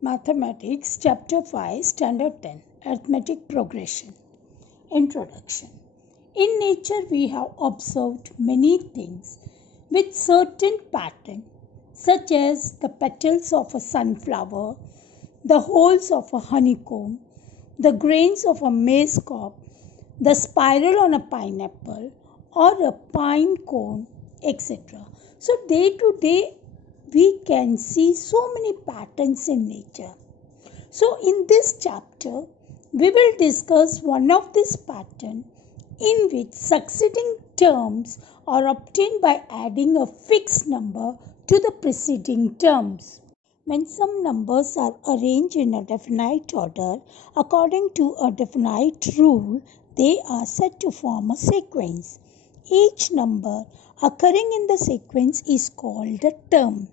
Mathematics, Chapter 5, Standard 10, Arithmetic Progression. Introduction. In nature, we have observed many things with certain pattern, such as the petals of a sunflower, the holes of a honeycomb, the grains of a maize cob, the spiral on a pineapple, or a pine cone, etc. So, day to day, we can see so many patterns in nature. So, in this chapter, we will discuss one of these patterns in which succeeding terms are obtained by adding a fixed number to the preceding terms. When some numbers are arranged in a definite order according to a definite rule, they are said to form a sequence. Each number occurring in the sequence is called a term.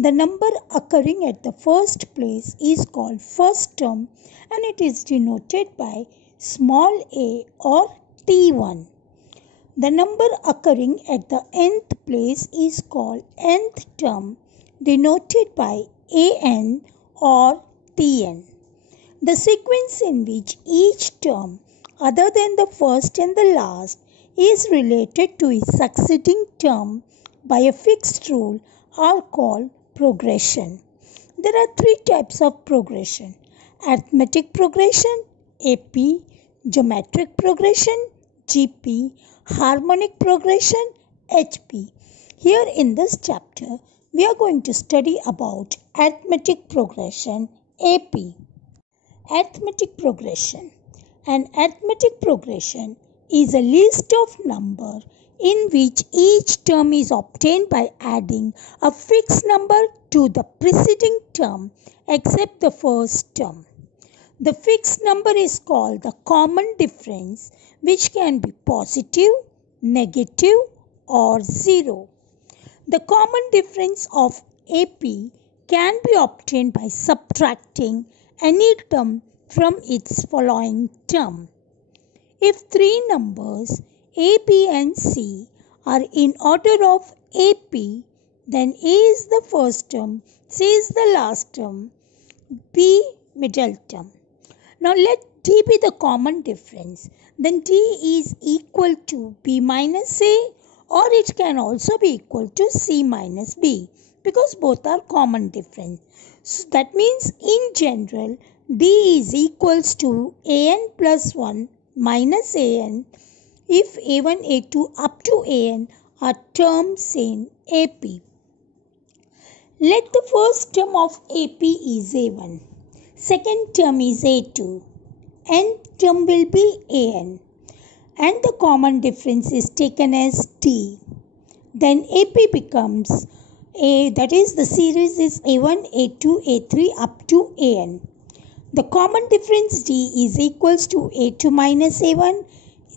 The number occurring at the first place is called first term and it is denoted by small a or T1. The number occurring at the nth place is called nth term denoted by An or Tn. The sequence in which each term other than the first and the last is related to its succeeding term by a fixed rule are called progression. There are three types of progression: arithmetic progression, AP, geometric progression, GP, harmonic progression, HP. Here in this chapter, we are going to study about arithmetic progression, AP. Arithmetic progression. An arithmetic progression is a list of numbers in which each term is obtained by adding a fixed number to the preceding term except the first term. The fixed number is called the common difference, which can be positive, negative, or zero. The common difference of AP can be obtained by subtracting any term from its following term. If three numbers A, B and C are in order of AP, then A is the first term, C is the last term, B middle term. Now let D be the common difference. Then D is equal to B minus A, or it can also be equal to C minus B because both are common difference. So that means in general D is equals to An plus 1 minus An if A1, A2 up to An are terms in AP. Let the first term of AP is A1, second term is A2, nth term will be An, and the common difference is taken as D. Then AP becomes A, that is the series is A1, A2, A3 up to An. The common difference D is equals to A2 minus A1,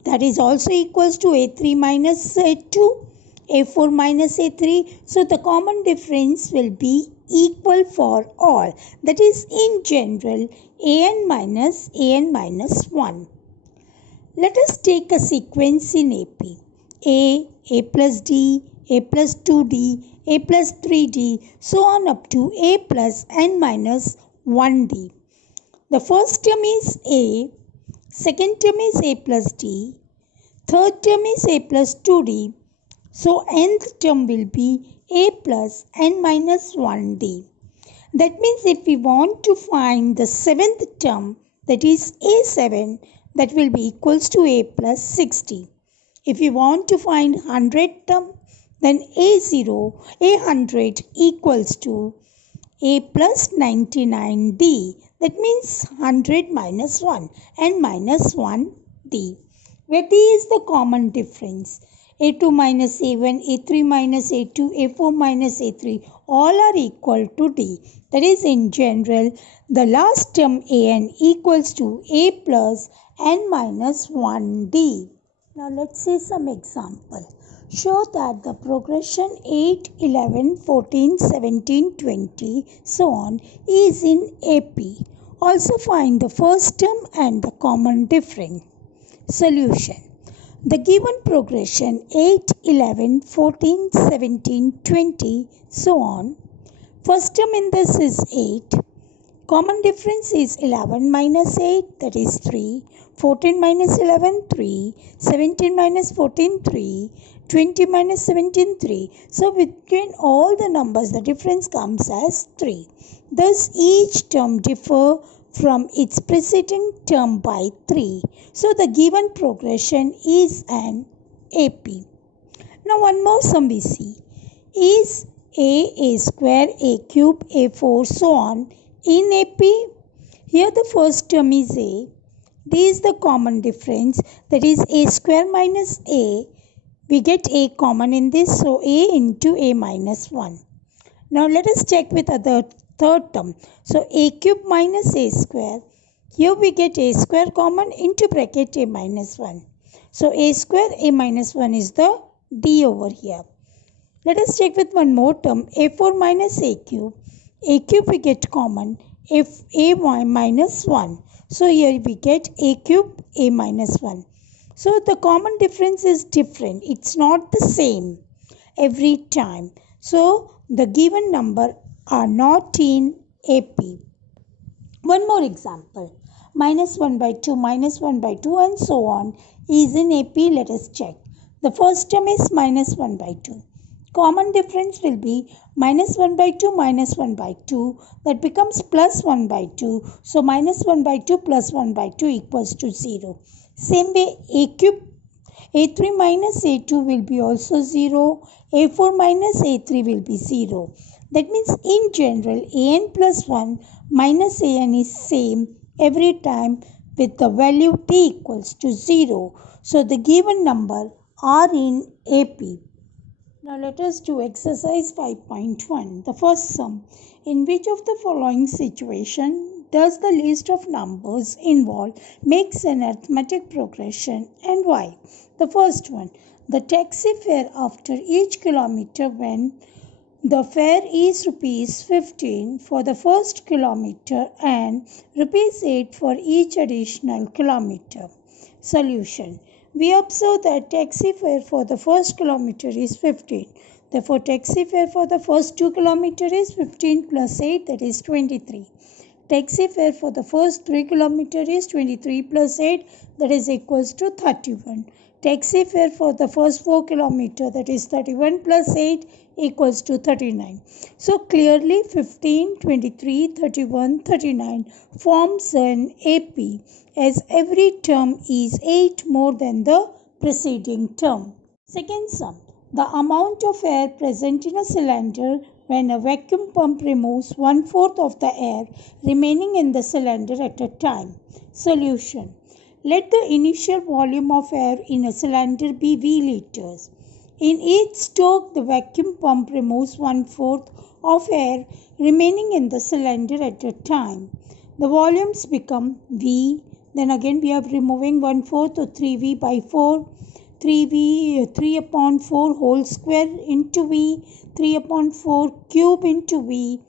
that is also equals to A3 minus A2, A4 minus A3. So the common difference will be equal for all. That is in general An minus 1. Let us take a sequence in AP. A plus D, A plus 2D, A plus 3D, so on up to A plus n minus 1D. The first term is A, second term is A plus D, third term is A plus 2D, so nth term will be A plus n minus 1D. That means if we want to find the seventh term, that is A7, that will be equals to A plus 60. If we want to find 100th term, then A100 equals to A plus 99D. That means 100 minus 1 and minus 1D. Where D is the common difference. A2 minus A1, A3 minus A2, A4 minus A3 all are equal to D. That is in general the last term An equals to A plus n minus 1D. Now let's see some example. Show that the progression 8, 11, 14, 17, 20, so on is in AP. Also find the first term and the common difference. Solution. The given progression 8, 11, 14, 17, 20, so on. First term in this is 8. Common difference is 11 minus 8, that is 3. 14 minus 11, 3. 17 minus 14, 3. 20 minus 17, 3. So between all the numbers, the difference comes as 3. Thus, each term differs from its preceding term by 3. So the given progression is an AP. Now one more sum we see. Is a square, a cube, a4, so on in AP? Here the first term is a. This is the common difference, that is a square minus a. We get a common in this, so a into a minus 1. Now let us check with the third term. So a cube minus a square. Here we get a square common into bracket a minus 1. So a square a minus 1 is the d over here. Let us check with one more term, a4 minus a cube. A cube we get common, if a minus 1. So here we get a cube a minus 1. So the common difference is different. It's not the same every time. So the given number are not in AP. One more example. Minus 1 by 2, minus 1 by 2 and so on is in AP. Let us check. The first term is minus 1 by 2. Common difference will be minus 1 by 2 minus 1 by 2. That becomes plus 1 by 2. So minus 1 by 2 plus 1 by 2 equals to 0. Same way a cube, a3 minus a2 will be also 0. a4 minus a3 will be 0. That means in general an plus 1 minus an is same every time with the value t equals to 0. So the given number are in AP. Now let us do exercise 5.1. The first sum. In which of the following situation does the list of numbers involved makes an arithmetic progression and why? The first one. The taxi fare after each kilometer when the fare is rupees 15 for the first kilometer and rupees 8 for each additional kilometer. Solution. We observe that taxi fare for the first kilometer is 15. Therefore, taxi fare for the first 2 kilometers is 15 plus 8, that is 23. Taxi fare for the first 3 kilometers is 23 plus 8, that is equals to 31. Taxi fare for the first 4 kilometers, that is 31 plus 8 equals to 39. So clearly 15, 23, 31, 39 forms an AP as every term is 8 more than the preceding term. Second sum. The amount of air present in a cylinder when a vacuum pump removes 1/4 of the air remaining in the cylinder at a time. Solution. Let the initial volume of air in a cylinder be V liters. In each stroke, the vacuum pump removes 1/4 of air remaining in the cylinder at a time. The volumes become V. Then again we are removing 1/4 or 3V by 4. 3 upon 4 whole square into V. 3 upon 4 cube into V.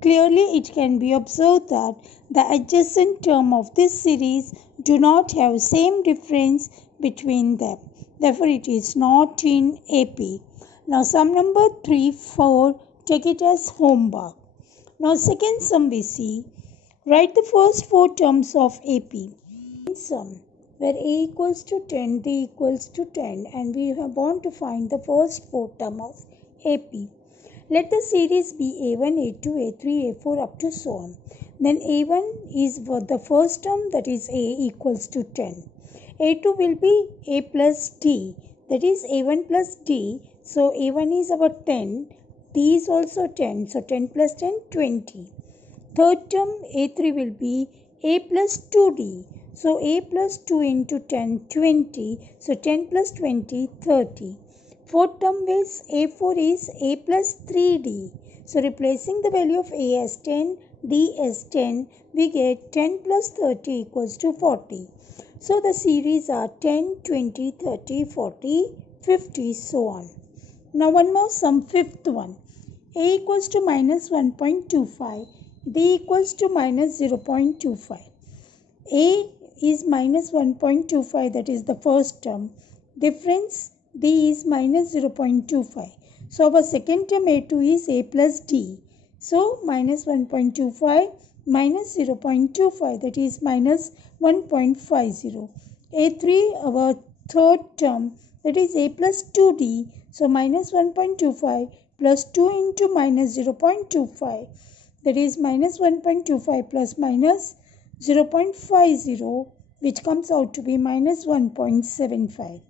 Clearly it can be observed that the adjacent term of this series do not have same difference between them. Therefore it is not in AP. Now sum number 3, 4, take it as homework. Now second sum we see. Write the first 4 terms of AP. Sum where a equals to 10, d equals to 10 and we want to find the first 4 term of AP. Let the series be A1, A2, A3, A4 up to so on. Then A1 is the first term, that is A equals to 10. A2 will be A plus D, that is A1 plus D. So A1 is about 10, D is also 10, so 10 plus 10, 20. Third term A3 will be A plus 2D. So A plus 2 into 10, 20. So 10 plus 20, 30. Fourth term is A4 is A plus 3D. So replacing the value of A as 10, D as 10, we get 10 plus 30 equals to 40. So the series are 10, 20, 30, 40, 50, so on. Now one more sum, fifth one. A equals to minus 1.25. D equals to minus 0.25. A is minus 1.25, that is the first term. Difference D is minus 0.25. So our second term A2 is A plus D. So minus 1.25 minus 0.25, that is minus 1.50. A3, our third term, that is a plus 2d, so minus 1.25 plus 2 into minus 0.25, that is minus 1.25 plus minus 0.50, which comes out to be minus 1.75.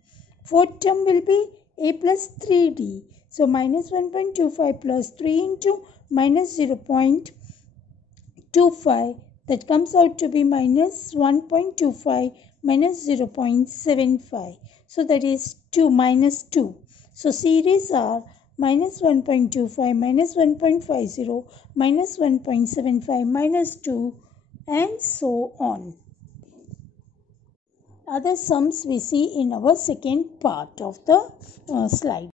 Fourth term will be a plus 3d, so minus 1.25 plus 3 into minus 0.25, that comes out to be minus 1.25 minus 0.75. So that is 2 minus 2. So series are minus 1.25 minus 1.50 minus 1.75 minus 2 and so on. Other sums we see in our second part of the slide.